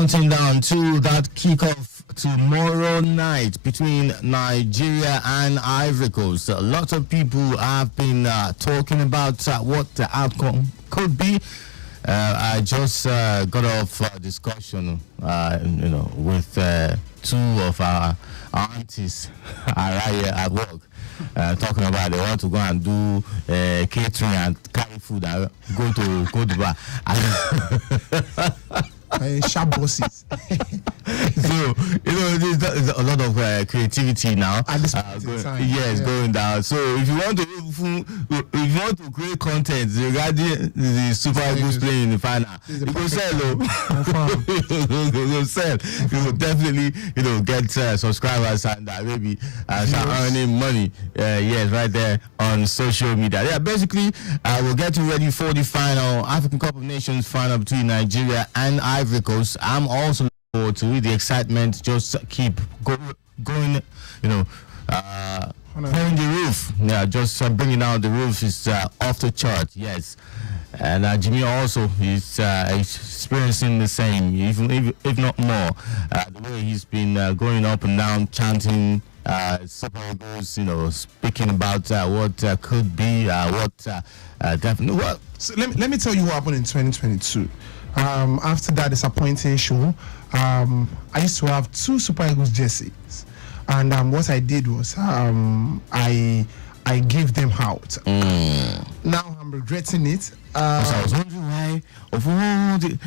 counting down to that kickoff tomorrow night between Nigeria and Ivory Coast. A lot of people have been talking about what the outcome could be. I just got off a discussion, with two of our aunties right here at work. Talking about they want to go and do catering and carry food and go to bar. Sharp bosses. So there's a lot of creativity now. At this point in time. Yes, going down. So if you want to create content regarding the Super Eagles playing in the final, you go sell. You sell. You will definitely get subscribers and maybe start earning money. Yes, right there on social media. Yeah, basically we're getting ready for the final African Cup of Nations final between Nigeria and Ivory Coast. I'm also looking forward to it. The excitement just keep going. Playing the roof. Yeah, just bringing out the roof is off the chart. Yes. And Jimmy also is experiencing the same, if not more. The way he's been going up and down, chanting Super Eagles, speaking about what could be, what definitely. Well, so let me tell you what happened in 2022. After that disappointing show, I used to have 2 Super Eagles jerseys, and what I did was I gave them out. Now I'm regretting it. So I was wondering why of all the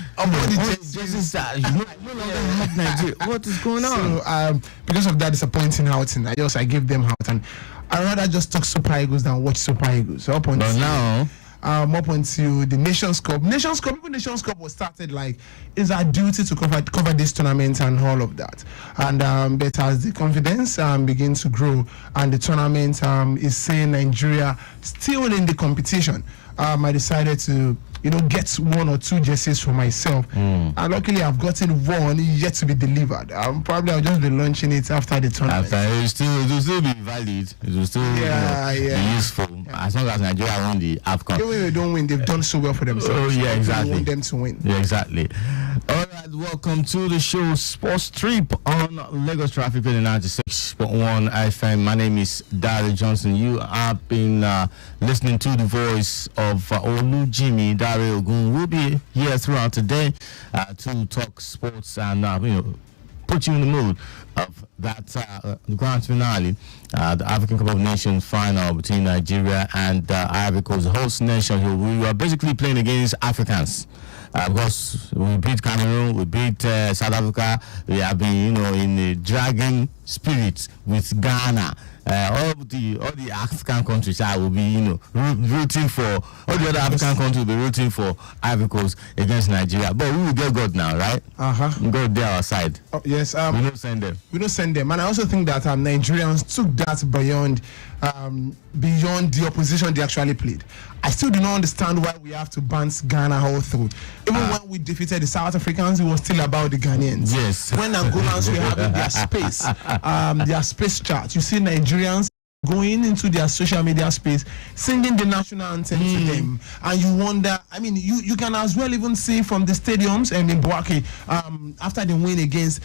jerseys that you no longer have Nigeria. What is going on? So because of that disappointing outing, I gave them out, and I rather just talk Super Eagles than watch Super Eagles. So up until the Nations Cup. Nations Cup was started like it's our duty to cover this tournament and all of that. And but as the confidence begins to grow and the tournament is saying Nigeria still in the competition, I decided to get 1 or 2 jerseys for myself. And luckily I've gotten one yet to be delivered. Probably I'll just be launching it after the tournament. It will still be valid. It will still be useful. As long as Nigeria won the AFCON. Even if they don't win, they've done so well for themselves. Oh yeah, exactly. We want them to win. Yeah, exactly. All right, welcome to the show Sports Trip on Lagos Traffic Radio 96.1 FM. My name is Dare Johnson. You have been listening to the voice of Olujimi Dare-Ogun. We'll be here throughout today to talk sports and put you in the mood of that grand finale, the African Cup of Nations final between Nigeria and Ivory Coast, the host nation. We are basically playing against Africans. Because we beat Cameroon, we beat South Africa, we have been, in the dragon spirit with Ghana. All the African countries will be, rooting for, all the other African countries will be rooting for Ivory Coast against Nigeria. But we will get God now, right? God there our side. Oh, yes. We don't send them. We don't send them. And I also think that Nigerians took that beyond the opposition they actually played. I still do not understand why we have to bounce Ghana all through. Even when we defeated the South Africans, it was still about the Ghanaians. Yes. When Angolans were having their space chart, you see Nigerians going into their social media space, singing the national anthem to them, and you wonder. I mean, you can as well even see from the stadiums and in Bouake, after the win against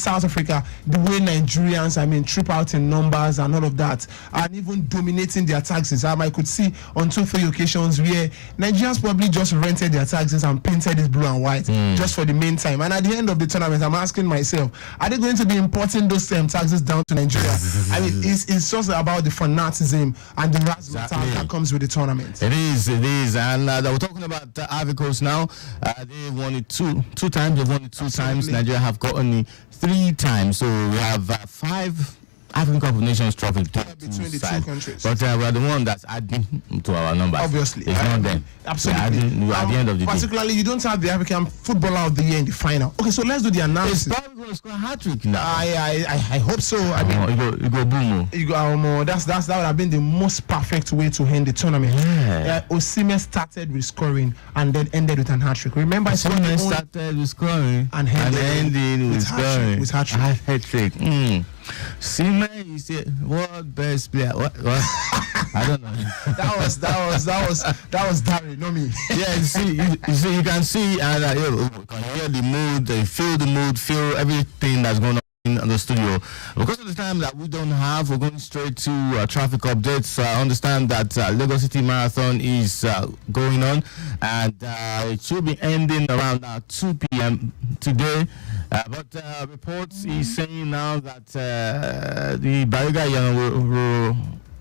South Africa, the way Nigerians, trip out in numbers and all of that, and even dominating their taxis. I could see on 2-3 occasions where Nigerians probably just rented their taxis and painted it blue and white just for the main time. And at the end of the tournament, I'm asking myself, are they going to be importing those taxis down to Nigeria? It's just about the fanaticism and the razzmatazz that comes with the tournament. It is, and we're talking about Ivory Coast now. They won it two times. They've won it 2 times. Nigeria have gotten it 3 times. So we have 5 African Cup of Nations trophy between the 2 countries. But we're the one that's adding to our numbers. Obviously. It's not them. Absolutely. At the end of the day. Particularly, you don't have the African Footballer of the Year in the final. Okay, so let's do the analysis. It's probably going to score a hat-trick now. I hope so. You go boom. That would have been the most perfect way to end the tournament. Yeah. Osimhen started with scoring and then ended with an hat-trick. Remember, Osimhen started with scoring and ended with scoring. With hat-trick. Hat-trick. See, man, you said world best player. What? I don't know. that was Darry, not me. Yeah, you can see, and you can hear the mood, feel the mood, feel everything that's going on in the studio. Because of the time that we don't have, we're going straight to traffic updates. I understand that Lagos City Marathon is going on, and it should be ending around 2 p.m. today. But reports is saying now that the Bariga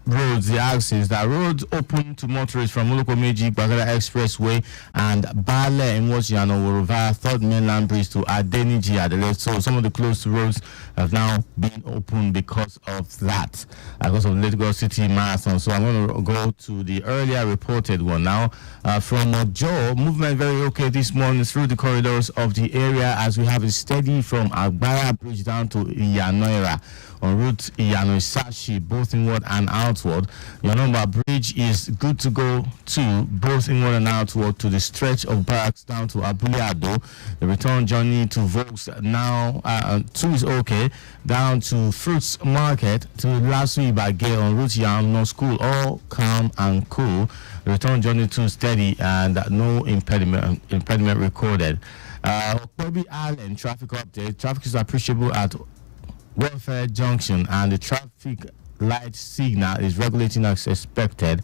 roads, the axis, that roads open to motorists from Olokomeji, Bagada Expressway, and Bale and Washiyano via Third Mainland Bridge to Adeniji at the left. So some of the closed roads have now been opened because of that, because of Lagos City Marathon. So I'm going to go to the earlier reported one now. From Ojo, movement very okay this morning through the corridors of the area as we have it steady from Agbara Bridge down to Iyanoira. On route Iyano-Isashi, both inward and outward. Yonomba Bridge is good to go too, both inward and outward to the stretch of Barracks down to Abuleado. The return journey to Vokes now 2 is okay, down to Fruits Market to Lasu Ibage on route Yamno School, all calm and cool. The return journey 2 steady and no impediment recorded. Okpobi Island traffic update. Traffic is appreciable at Welfare Junction, and the traffic light signal is regulating as expected.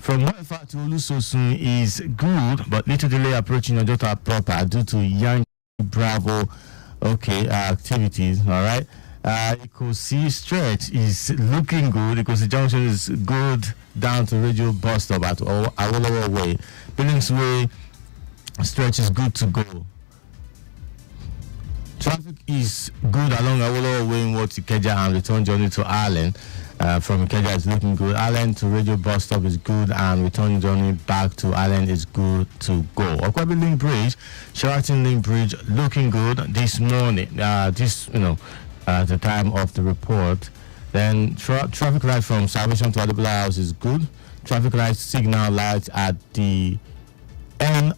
From Welfare to Olusosun is good, but little delay approaching Ojota proper due to Young Bravo activities. All right. Ikosi stretch is looking good because the junction is good down to Radio Bus Stop at Awolowo Way. Billings Way stretch is good to go. Traffic is good along Awolowo Way in Ikeja and return journey to Ireland. From Ikeja is looking good. Ireland to Radio Bus Stop is good, and return journey back to Ireland is good to go. Okwabi Link Bridge, Sheraton Link Bridge, looking good this morning. At the time of the report. Then traffic light from Salvation to Adebola House is good. Traffic light signal lights at the end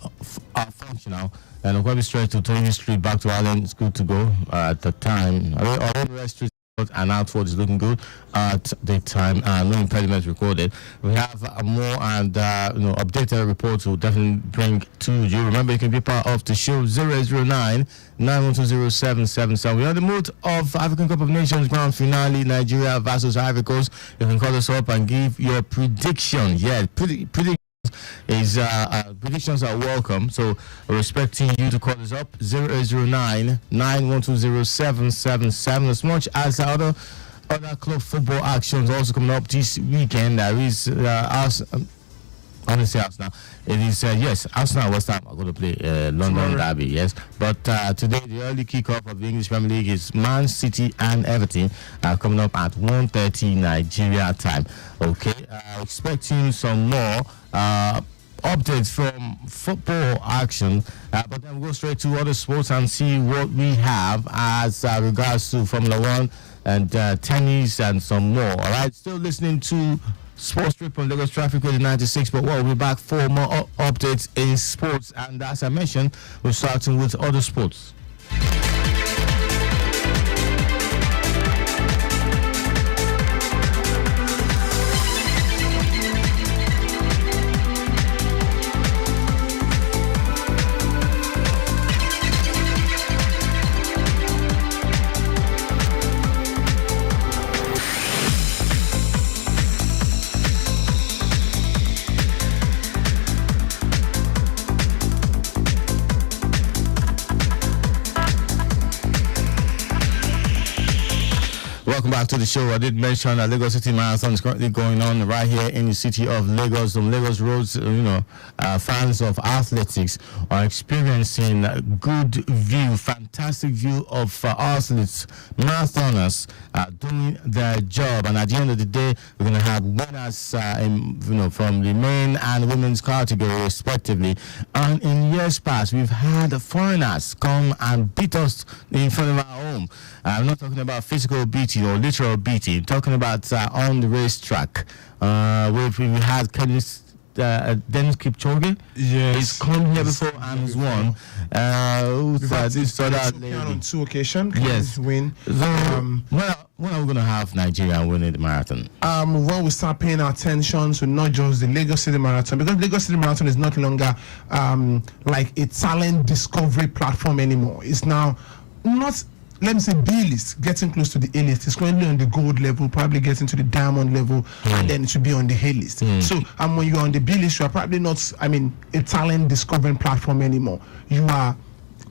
are functional. And Okwabi Street to Tony Street back to Ireland is good to go at the time. Along Street and outward is looking good at the time. No impediments recorded. We have more and updated reports will definitely bring to you. Remember, you can be part of the show 009 9120777. We're on the mood of African Cup of Nations Grand Finale, Nigeria versus Ivory Coast. You can call us up and give your prediction. Yeah, predictions are welcome. So we're expecting you to call us up 009 9120777. As much as other club football actions also coming up this weekend, there is honestly, Arsenal. It is yes, Arsenal West Ham are going to play London Derby. Yes, but today the early kickoff of the English Premier League is Man City and Everton coming up at 1:30 Nigeria time. Okay, expecting some more updates from football action, but then we'll go straight to other sports and see what we have as regards to Formula One and tennis and some more. All right, still listening to Sports Trip on Lagos Traffic with 96, but we'll be back for more updates in sports. And as I mentioned, we're starting with other sports. Welcome back to the show. I did mention that Lagos City Marathon is currently going on right here in the city of Lagos. On Lagos roads, fans of athletics are experiencing good view, fantastic view of athletes, marathoners doing their job. And at the end of the day, we're going to have winners, from the men and women's category, respectively. And in years past, we've had foreigners come and beat us in front of our home. I'm not talking about physical beating or literal beating. I'm talking about on the racetrack. We had Kenneth Dennis Kipchoge. Yes. He's come here before and he's won. This other lady. On 2 occasions. Yes. Win. So, when are we going to have Nigeria winning the marathon? When we start paying attention to not just the Lagos City Marathon, because Lagos City Marathon is not longer like a talent discovery platform anymore. It's now not, let me say, B-list, getting close to the A-list. It's currently on the gold level, probably getting to the diamond level, and then it should be on the A-list. So when you're on the B-list, you are probably not, a talent discovering platform anymore. You are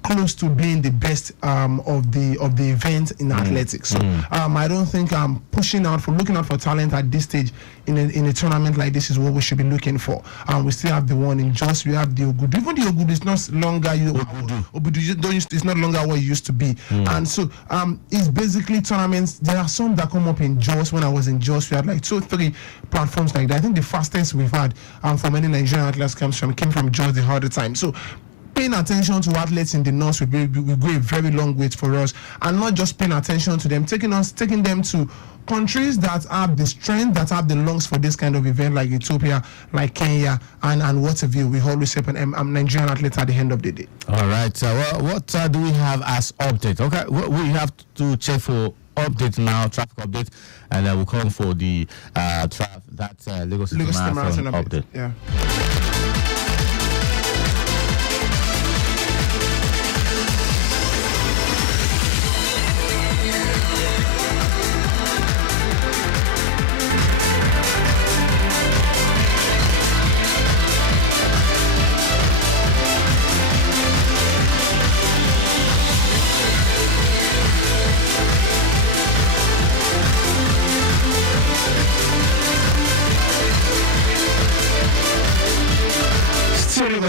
close to being the best of the event in athletics. So I don't think looking out for talent at this stage in a tournament like this is what we should be looking for. We still have the one in Jos, we have the Ogudu. Even the Ogudu is not longer Ogudu it's not longer what it used to be. And so it's basically tournaments. There are some that come up in Jos. When I was in Jos, we had like 2 or 3 platforms like that. I think the fastest we've had from any Nigerian athletes came from Jos the harder time. So paying attention to athletes in the north will go a very long way for us, and not just paying attention to them, taking them to countries that have the strength, that have the lungs for this kind of event, like Ethiopia, like Kenya, and what have you. We always have Nigerian athletes at the end of the day. All right. What do we have as update? Okay, we have to check for update now, traffic update, and we'll come for the Lagos City Marathon update. Yeah.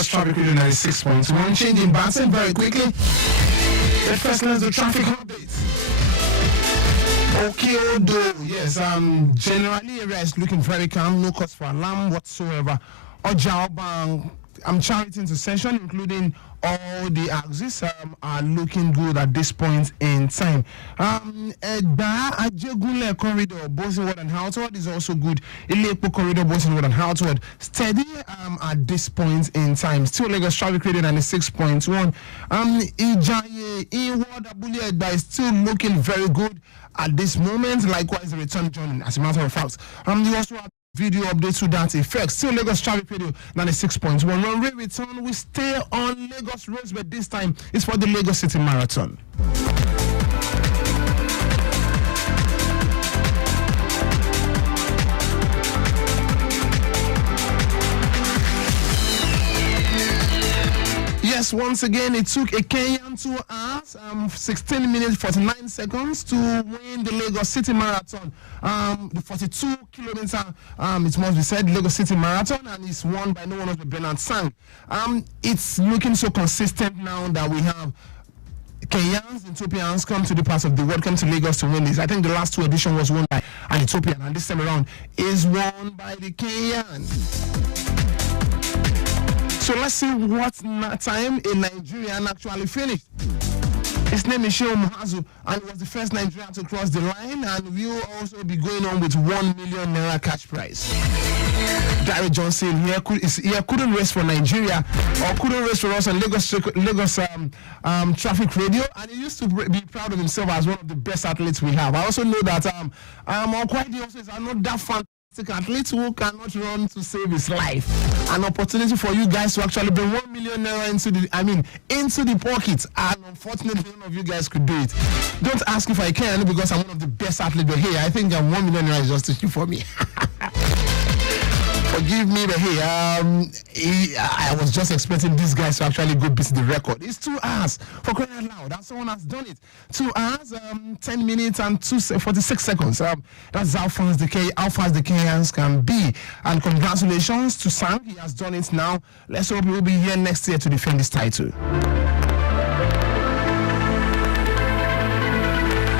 Traffic radio 96.1. Changing Baton very quickly. But first, let's do traffic updates. Okay, Odo. Yes, generally area is looking very calm, no cause for alarm whatsoever. Ojaobang, charity into session, including all the axes are looking good at this point in time. Egba Ajegunle corridor, both inward and outward, is also good. Ilepo corridor, both inward and outward, steady at this point in time. Still Lagos traffic radio 96.1. Ijaye inward Abule Egba is still looking very good at this moment. Likewise, the return journey. As a matter of fact, you also have video updates to that effect. Still Lagos traffic radio 96.1. When we return, we stay on Lagos roads, but this time it's for the Lagos City Marathon. Yes, once again, it took a Kenyan 2 hours, 16 minutes, 49 seconds to win the Lagos City Marathon. The 42 kilometer, it must be said, Lagos City Marathon, and it's won by no one else but Bernard Sang. It's looking so consistent now that we have Kenyans, Ethiopians come to the parts of the world, come to Lagos to win this. I think the last 2 editions was won by an Ethiopian, and this time around is won by the Kenyan. So let's see what time a Nigerian actually finished. His name is Shehu Muhazu, and he was the first Nigerian to cross the line, and will also be going on with 1 million naira cash prize. Dare Johnson here couldn't race for Nigeria, or couldn't race for us on Lagos traffic radio, and he used to be proud of himself as one of the best athletes we have. I also know that Okwaidi also is another fantastic athlete who cannot run to save his life. An opportunity for you guys to actually bring 1 million naira into the pocket, and unfortunately none of you guys could do it. Don't ask if I can, because I'm one of the best athletes, but hey, I think 1 million naira is just too cheap for me. Forgive me, but hey, I was just expecting these guys to actually go beat the record. It's 2 hours, for crying out loud, and someone has done it. 2 hours, 10 minutes and 46 seconds. That's how fast the Kenyans can be. And congratulations to Sang, he has done it now. Let's hope he will be here next year to defend this title.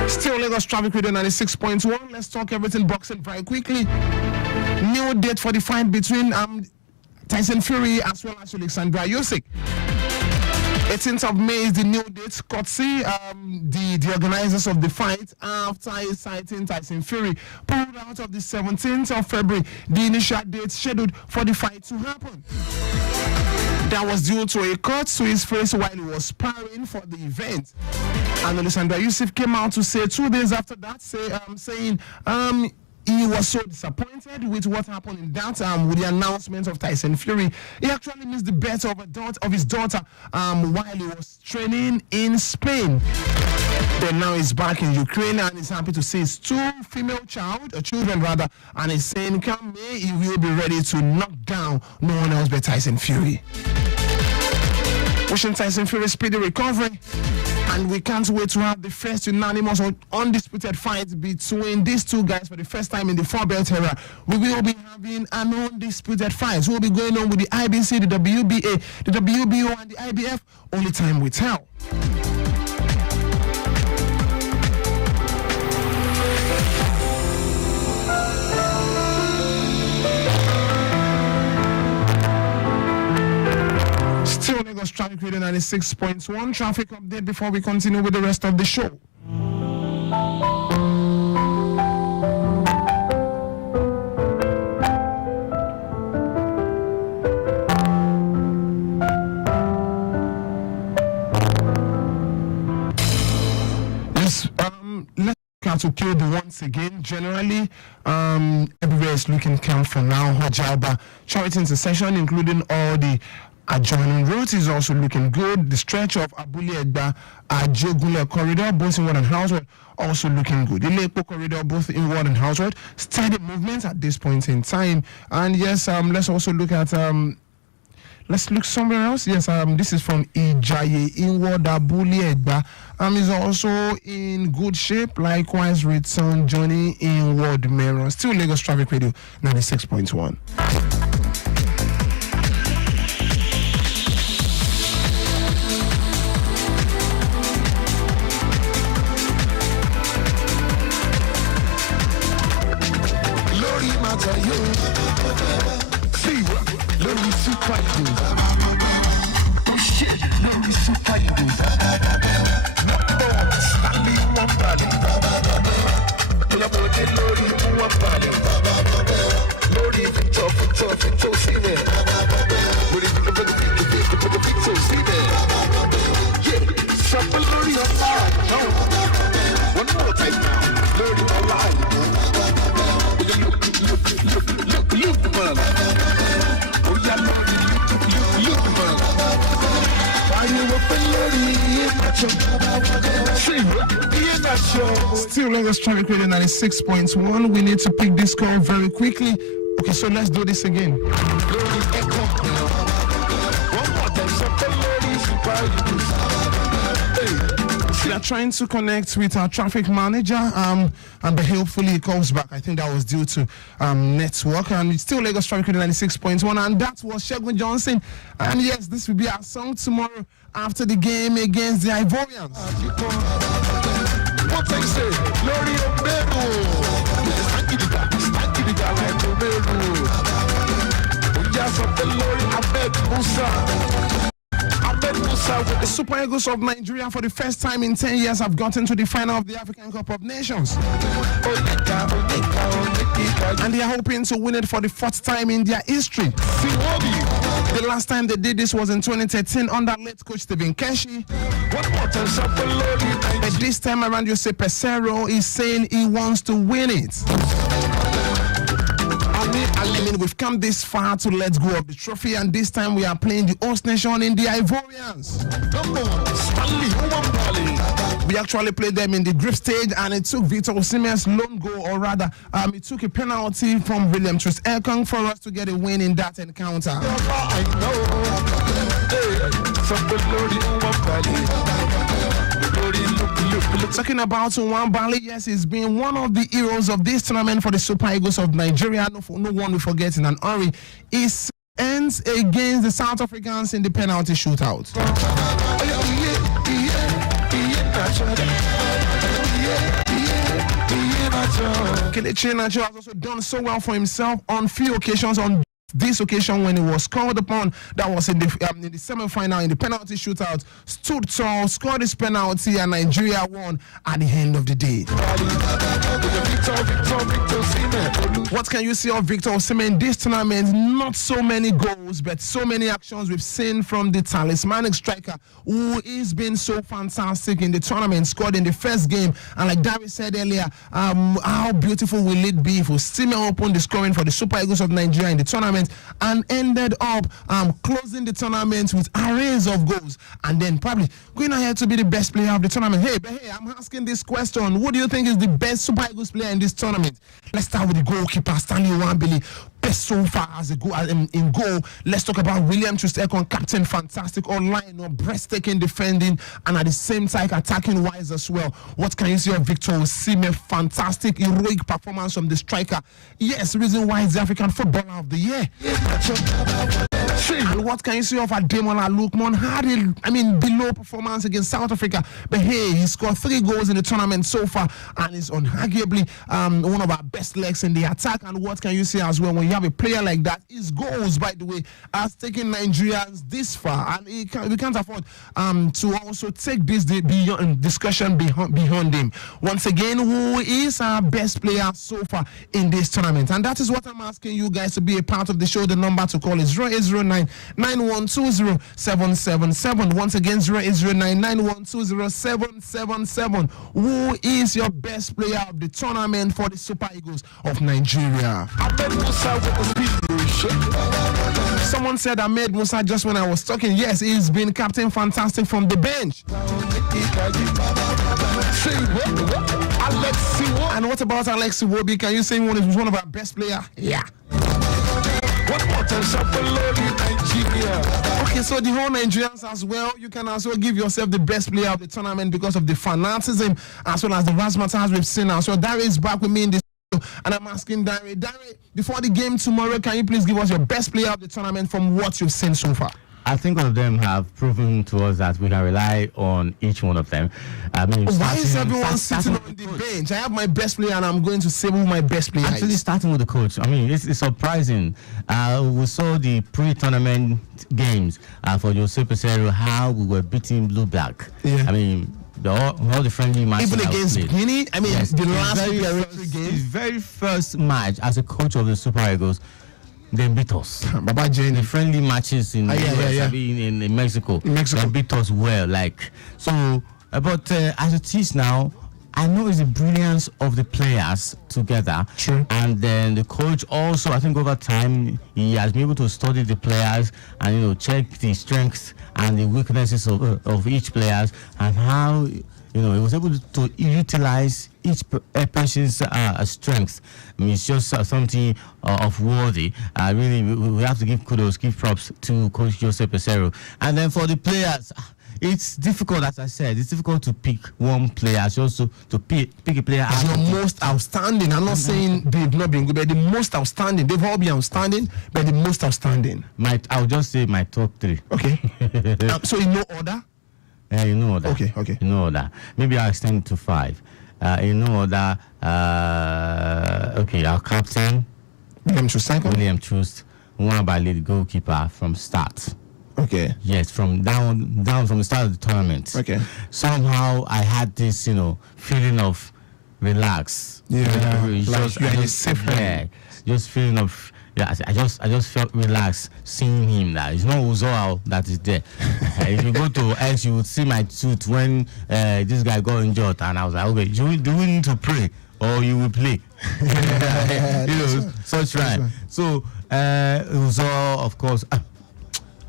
Still Lagos traffic radio 96.1. Let's talk everything boxing very quickly. New date for the fight between Tyson Fury as well as Alexandra Usyk. 18th of May is the new date. Courtesy the organizers of the fight, after citing Tyson Fury, pulled out of the 17th of February, the initial date scheduled for the fight to happen. That was due to a cut to his face while he was sparring for the event. And Alexander Yusuf came out to say 2 days after that, saying he was so disappointed with what happened in that with the announcement of Tyson Fury. He actually missed the birth of his daughter while he was training in Spain. Then now he's back in Ukraine and he's happy to see his 2 female children rather, and he's saying come May he will be ready to knock down no one else but Tyson Fury. Wishing Tyson Fury speedy recovery, and we can't wait to have the first unanimous or undisputed fight between these 2 guys for the first time in the 4-belt era. We will be having an undisputed fight. We'll be going on with the IBC, the WBA, the WBO, and the IBF. Only time will tell. Still Lagos Traffic Radio 96.1 traffic update before we continue with the rest of the show. Let's to kill the once again. Generally, everywhere is looking calm for now. Hojaba Charity Intersection, including all the adjoining roads, is also looking good. The stretch of Abule Egba Ajogunle corridor, both inward and outward, also looking good. The Lepo corridor, both inward and outward, steady movement at this point in time. And yes, let's also look at let's look somewhere else. Yes, this is from Ijaye inward Abule Egba. Is also in good shape. Likewise, return journey inward Meron. Still Lagos Traffic Radio 96.1. Still Lagos Traffic Radio 96.1. We need to pick this call very quickly. Okay, so let's do this again. We are trying to connect with our traffic manager, and hopefully he comes back. I think that was due to network. And it's still Lagos Traffic Radio 96.1, and that was Shegun Johnson. And yes, this will be our song tomorrow after the game against the Ivorians. What they say, Lori Omero. The Super Eagles of Nigeria, for the first time in 10 years, have gotten to the final of the African Cup of Nations. And they are hoping to win it for the 4th time in their history. The last time they did this was in 2013 under late coach Stephen Keshi. But this time around, Jose Pesero is saying he wants to win it. I mean, we've come this far to let go of the trophy, and this time we are playing the host nation in the Ivorians. We actually played them in the group stage, and it took Victor Osimhen's lone goal, or rather, it took a penalty from William Troost-Ekong for us to get a win in that encounter. Talking about Nwabali, yes, he's been one of the heroes of this tournament for the Super Eagles of Nigeria. No one will forget in an hurry. He ends against the South Africans in the penalty shootout. Kelechi Iheanacho has also done so well for himself on few occasions on this occasion when he was called upon. That was in the semi-final in the penalty shootout. Stood tall, scored his penalty, and Nigeria won at the end of the day. What can you see of Victor Osimhen in this tournament? Not so many goals, but so many actions we've seen from the talismanic striker who is been so fantastic in the tournament. Scored in the first game, and like David said earlier, how beautiful will it be if Osimhen opened the scoring for the Super Eagles of Nigeria in the tournament and ended up closing the tournament with arrays of goals, and then probably going ahead to be the best player of the tournament. Hey, I'm asking this question: who do you think is the best Super Eagles player in this tournament? Let's start with the goalkeeper, Stanley Nwabali. Best so far as a goal in goal. Let's talk about William Troost-Ekong, captain, fantastic online, breathtaking defending, and at the same time attacking wise as well. What can you see of Victor Osimhen? Fantastic, heroic performance from the striker. Yes, reason why he's the African Footballer of the Year. And what can you see of Ademola Lookman? Had below performance against South Africa, but hey, he scored 3 goals in the tournament so far, and is unarguably one of our best legs in the attack. And what can you see as well when you have a player like that? His goals, by the way, has taken Nigerians this far, and we can't afford to also take this discussion beyond him. Once again, who is our best player so far in this tournament? And that is what I'm asking you guys to be a part of the show. The number to call is 0809-9120-777. Once again, 0809-9120-777. Who is your best player of the tournament for the Super Eagles of Nigeria? Someone said Ahmed Musa just when I was talking. Yes, he's been captain fantastic from the bench. And what about Alex Iwobi? Can you say he was one of our best players? Yeah. Okay, so the whole Nigerians as well, you can also give yourself the best player of the tournament because of the fanaticism as well as the razzmatazz we've seen now. So Dare is back with me in this show, and I'm asking Dare, before the game tomorrow, can you please give us your best player of the tournament from what you've seen so far? I think all of them have proven to us that we can rely on each one of them. Why is everyone sitting on the bench? I have my best player, and I'm going to say who my best player is. Starting with the coach. It's surprising. We saw the pre-tournament games for Jose Peseiro, how we were beating Blue Black. Yeah. All the friendly matches. Even against Guinea, yes, the last his very first match as a coach of the Super Eagles, they beat us. Baba Jenny. The friendly matches in US, in Mexico. They beat us well. But as it is now, I know it's the brilliance of the players together. True. And then the coach also, I think over time, he has been able to study the players and check the strengths and the weaknesses of each players, and how he was able to utilize each person's strengths. It's just something of worthy. Really, we have to give kudos, give props to Coach Jose Peseiro. And then for the players, it's difficult, as I said, it's difficult to pick one player. It's also to pick a player as your most outstanding. I'm not saying they've not been good, but the most outstanding. They've all been outstanding, but the most outstanding. I'll just say my top 3. Okay. So in no order? In no order. Okay. In no order. Maybe I'll extend it to 5. In no order, our captain, William Troost, Nwabali, the goalkeeper from start. Okay. Yes, from down from the start of the tournament. Okay. Somehow I had this, feeling of relax. Yeah. Like you're in a safe hand. Just feeling of I just felt relaxed seeing him. That it's not Uzoao that is there. If you go to X, you would see my tooth when this guy got injured, and I was like, okay, do we need to pray or you will play? Such right. So Uzoao, of course.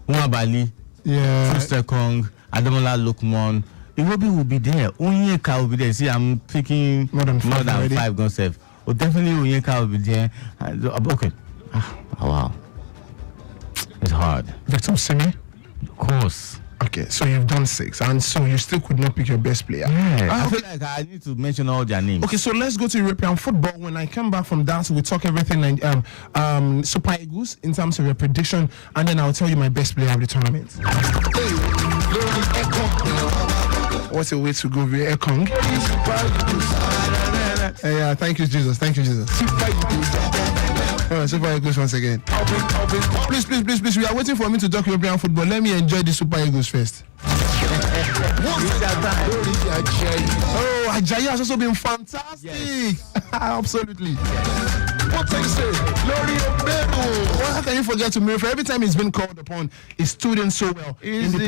Nwabali, Troost-Ekong, Ademola Lookman, Iwobi will be there. Onyeka will be there. See, I'm picking more than 5 guns. Definitely Onyeka will be there. Okay. Wow. It's hard. Victor Osimhen? Of course. Okay, so you've done 6, and so you still could not pick your best player. Yeah, I feel like I need to mention all their names. Okay, so let's go to European football. When I come back from that, we'll talk everything Super Eagles in terms of your prediction, and then I'll tell you my best player of the tournament. What a way to go, Ekong. Yeah, thank you, Jesus. Thank you, Jesus. Super Eagles once again. Please. We are waiting for me to talk European football. Let me enjoy the Super Eagles first. Oh, Ajayi has also been fantastic. Yes. Absolutely. What can you say? How can you forget to Mary? Every time he's been called upon, he stood in so well in the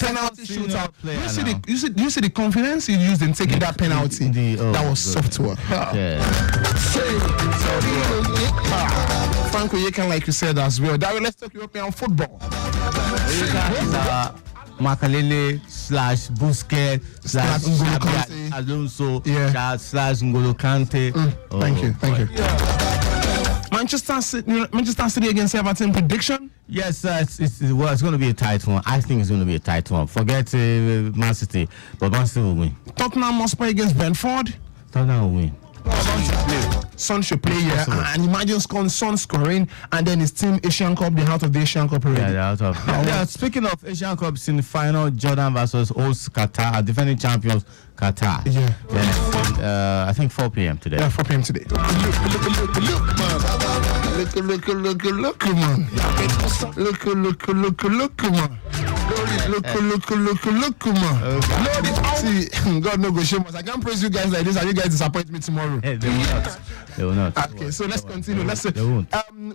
penalty shootout. You see the confidence he used in taking that penalty. That was software. Franco Yekan, like you said as well. Darren, let's talk European football. Makalele / Busquets / Xabi Alonso / N'Golo Kante. Thank you. Manchester City against Everton prediction? Yes, it's going to be a tight one. I think it's going to be a tight one. Forget Man City, but Man City will win. Tottenham Hotspur against Brentford? Tottenham will win. Son should play here, and imagine Son scoring, and then his team Asian Cup, they're out of the Asian Cup already. Yeah, they're out of. Speaking of Asian Cups in the final, Jordan versus host Qatar, defending champions Qatar. Yeah. I think 4 p.m. today. Yeah, 4 p.m. today. Look, man. Look, man. See, God no go shame us. I can't praise you guys like this, and you guys disappoint me tomorrow. They will not. Okay, so let's continue. Let's say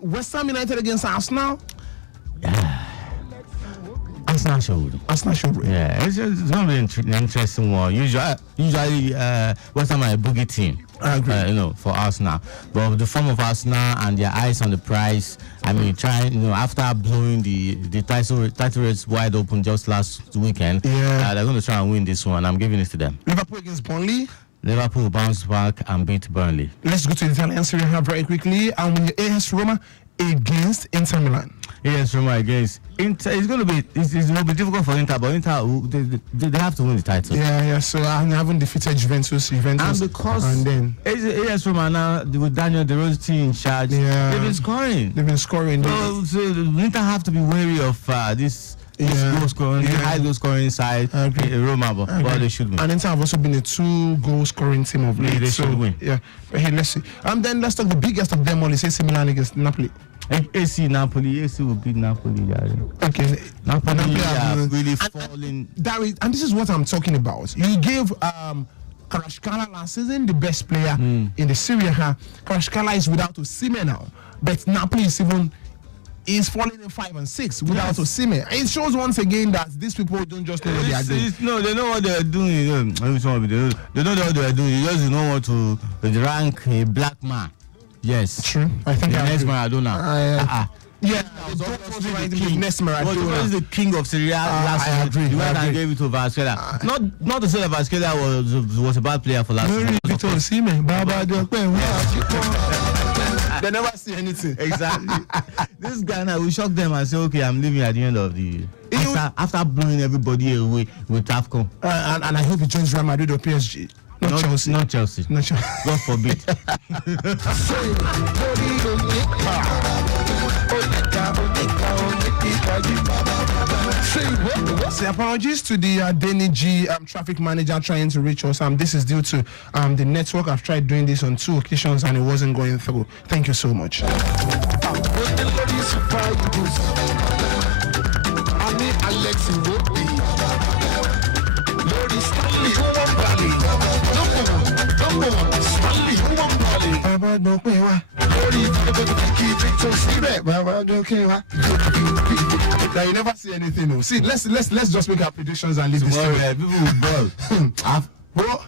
West Ham United against Arsenal. Arsenal should win. Yeah, it's going to be an interesting one. Usually West Ham are a boogie team. I agree. For Arsenal. But the form of Arsenal and their eyes on the prize, after blowing the title race wide open just last weekend, they're going to try and win this one. I'm giving it to them. Liverpool against Burnley. Liverpool bounce back and beat Burnley. Let's go to the Italian Serie A very quickly. And AS Roma against Inter Milan. AS Roma against Inter. It's going to be difficult for Inter, but Inter they have to win the title. Yeah. So I haven't defeated Juventus, and then AS Roma now with Daniel De Rossi in charge. Yeah, they've been scoring. So Inter have to be wary of this. Goal scoring, high goal scoring side, Roma, but they should win. And Inter have also been a 2-goal scoring team of late. They should win. Yeah, but hey, let's see. Then let's talk the biggest of them all is AC Milan against Napoli. AC will beat Napoli. Okay, Napoli are really falling. And this is what I'm talking about. You gave Kvaratskhelia last season the best player in the Serie A. Kvaratskhelia is without Osimhen now, but Napoli is falling in 5 and 6 without Osimhen. It shows once again that these people don't just know what they are doing. No, they know what they are doing. They know what they are doing. You just don't want to rank a black man. Yes. True. I think next Maradona. Yeah, next Maradona was the king of Serie A last year. I agree. The one that gave it to Kvaratskhelia. Not to say that Kvaratskhelia was a bad player for last year. Victor Osimhen, they never see anything. Exactly. This guy now will shock them and say, okay, I'm leaving at the end of the year. After blowing everybody away with AFCON. And I hope he joins Real Madrid or PSG. Not Chelsea. Not Chelsea. God forbid. So apologies to the Deniji traffic manager trying to reach us. This is due to the network. I've tried doing this on 2 occasions and it wasn't going through. Thank you so much. Now you never see anything. No. See, let's just make our predictions and leave this story. People will ball.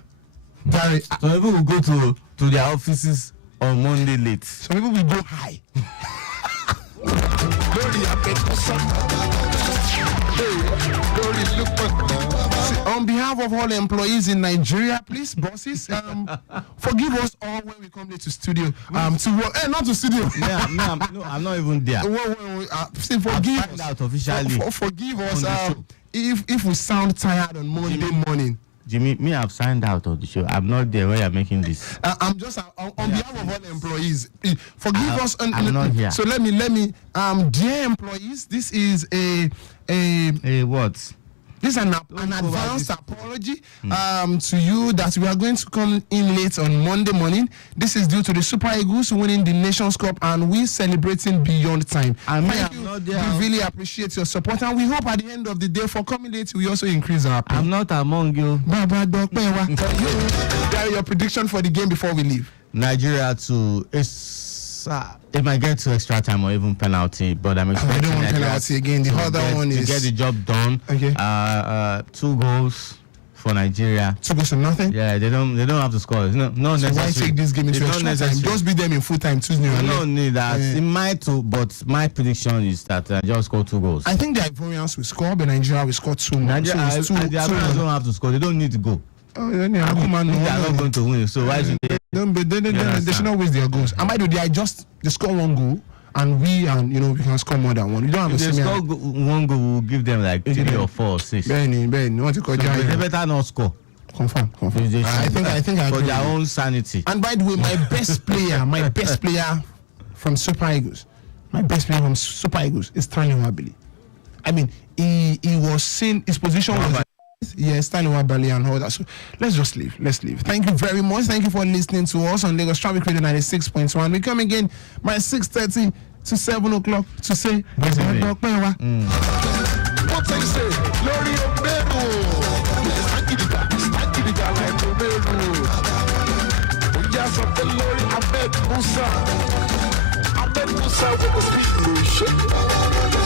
Barry, some people will go to their offices on Monday late. Some people will go high. On behalf of all employees in Nigeria, please, bosses, forgive us all when we come to studio. To work, not to studio. I'm not even there. Forgive us. Out officially. Forgive us if we sound tired on Monday morning. Jimmy, I've signed out of the show. I'm not there when you're making this. I'm just on behalf of all employees. Forgive us. I'm not here. So let me. Dear employees, this is a what? This is an advanced apology to you that we are going to come in late on Monday morning. This is due to the Super Eagles winning the Nations Cup and we celebrating beyond time. Thank you. We really appreciate your support and we hope at the end of the day for coming late we also increase our pay. I'm not among you. Gary, your prediction for the game before we leave? Nigeria to it might get to extra time or even penalty, but I'm expecting I don't want penalty again. The other one is to get the job done. Okay. 2 goals for Nigeria. 2 goals to nothing. Yeah, they don't have to score. It's not necessary. Why take this game into extra time? Just beat them in full time. 2-0. You don't need that. It might too, but my prediction is that just score 2 goals. I think the Ivorians will score, but Nigeria will score 2 more. Nigeria, the Ivorians don't have to score. They don't need to go. They are not going to win. So why should they? They should not waste their goals. And by the way, they score 1 goal, and we can score more than 1. You don't have to score 1 goal, we'll give them like 3 or 4 or 6. Benny, what you call they better not score. Confirm. I think for their own sanity. And by the way, my best player from Super Eagles, is Stanley Wabili. I mean, he was seen, his position was. Yes, Stanley Wabali and all that. So let's just leave. Thank you very much. Thank you for listening to us on Lagos Traffic Radio 96.1. We come again by 6:30 to 7 o'clock to say What they say? Lori Omero. Stankidiga like Omero. Oya something Lori Ahmed Musa with the speed.